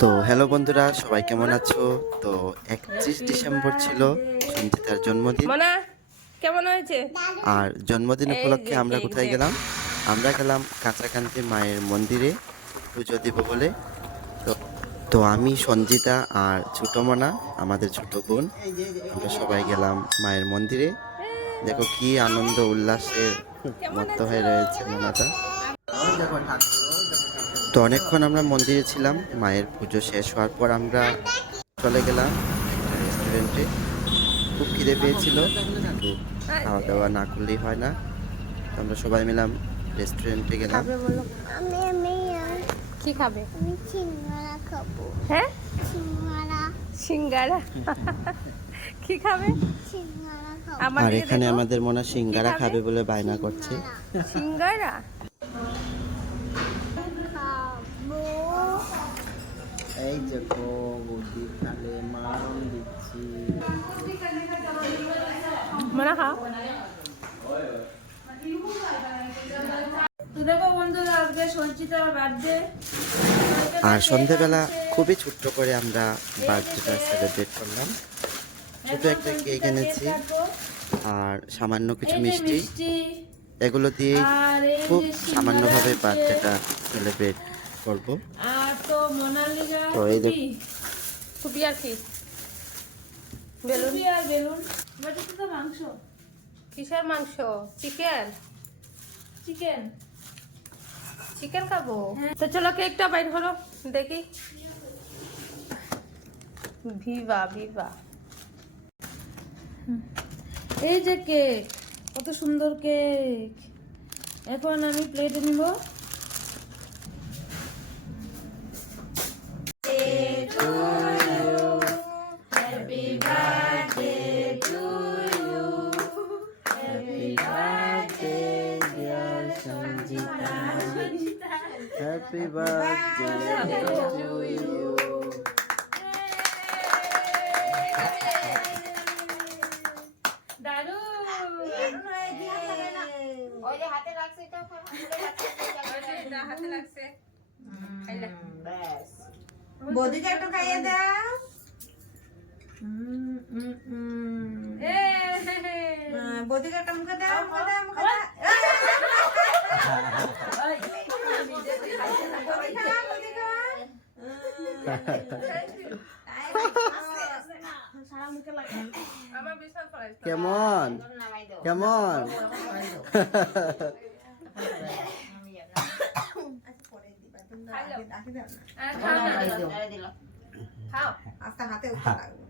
তো হ্যালো বন্ধুরা সবাই কেমন আছো? তো একত্রিশ ডিসেম্বর ছিল সঞ্চিতার জন্মদিন। কেমন হয়েছে? আর জন্মদিন উপলক্ষে আমরা কোথায় গেলাম? আমরা গেলাম কাঁচাকান্তি মায়ের মন্দিরে পুজো দিব বলে। তো তো আমি সঞ্জিতা আর ছোট মনা আমাদের ছোট বোন আমরা সবাই গেলাম মায়ের মন্দিরে। দেখো কি আনন্দ উল্লাসের মত্ত হয়ে রয়েছে মনাটা। তো অনেকক্ষণ আমরা মন্দিরে ছিলাম মায়ের পুজো শেষ হওয়ার পর আমরা চলে গেলাম রেস্টুরেন্টে খুব খিদে পেয়েছিল কিন্তু খাওয়া দাওয়া না করলেই হয় না। তো আমরা সবাই মিলাম রেস্টুরেন্টে গেলাম। কি খাবে? সিঙ্গারা হ্যাঁ? সিঙ্গারা। কি খাবে? আর এখানে আমাদের মনে হয় সিঙ্গারা খাবে? খাবে বলে বায়না করছে। সিঙ্গারা? এই যে গো বুদ্ধি খালে মারণ দিচ্ছি। মনা খাও আর সন্ধেবেলা খুবই ছোট্ট করে আমরা বার্থডেটা সেলিব্রেট করলাম। ছোট একটা কেক এনেছি আর সামান্য কিছু মিষ্টি। এগুলো দিয়ে খুব সামান্যভাবে বার্থডেটা সেলিব্রেট করব। আর তো মোনালিসা তো এই দেখ- খুবই আর কি। বেলুন? R balloon. বাট তো মাংস। কিসের মাংস? চিকেন? চিকেন। চিকেন খাব? হ্যাঁ। তো চলো কেকটা বাইর করো দেখি। ভিভা ভিভা। এই যে কেক কত সুন্দর কেক। এখন আমি প্লেটে নিব। টু ইউ হাতে লাগছে বৌদিকে একটু খাইয়ে দাও বৌদিকে একটা মুখে দাও মুখে দাও মুখে দাও বৌদি খা, বৌদি খা। আমার বিশাল প্রাইস কেমন? কেমন। খাও। আস্তে হাতে উঠতে লাগবে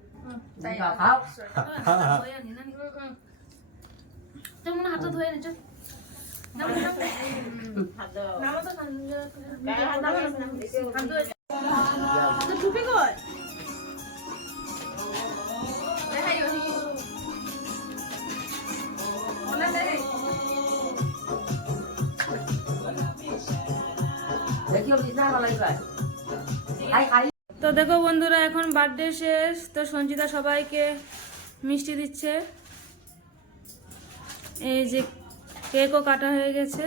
যেমন হাতটা ধুয়ে নিচ্ছ তো দেখো বন্ধুরা এখন বার্থডে শেষ। তো সঞ্চিতা সবাইকে মিষ্টি দিচ্ছে। এই যে কেকও কাটা হয়ে গেছে।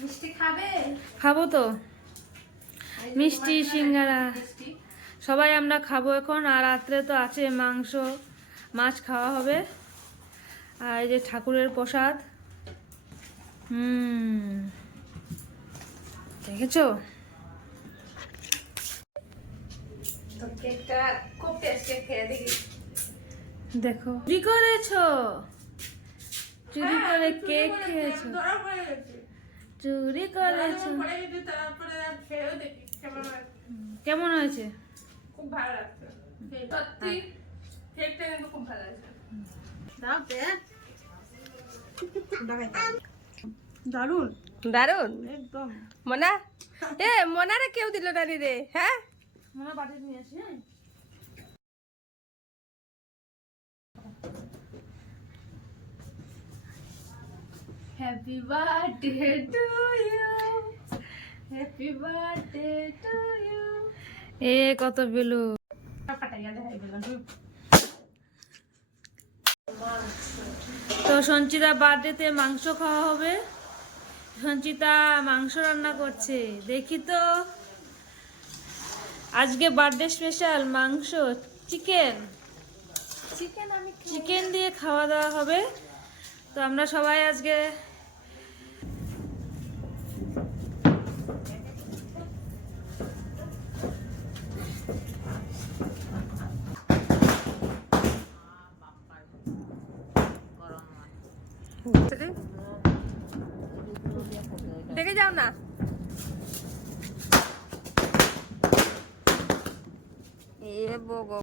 মিষ্টি খাবে? খাব তো। মিষ্টি সিঙ্গারা। সবাই আমরা খাব এখন আর রাত্রে তো আছে মাংস মাছ খাওয়া হবে। আর এই যে ঠাকুরের প্রসাদ। হুম। দেখেছ? দেখি। চুরি করেছ? চুরি করে কেক খেয়েছো। চুরি করেছ। কেমন হয়। কেমন হয়েছে? খুব ভালো লাগছে। সত্যি কেকটা কিন্তু খুব ভালো লাগছে দারুণ দারুণ একদম। মনা? এ মনারে কেউ দিল না রে হ্যাঁ? মনে বাটি নিয়ে আসি হ্যাঁ? Happy birthday to you happy birthday to you এ কত বেলু? তো সঞ্চিতা বার্থডেতে মাংস খাওয়া হবে। সঞ্চিতা মাংস রান্না করছে। দেখি তো। আজকে বার্থডে স্পেশাল মাংস চিকেন। চিকেন আমি চিকেন দিয়ে খাওয়া দাওয়া হবে। তো আমরা সবাই আজকে দেখে যাও না। এ বগো।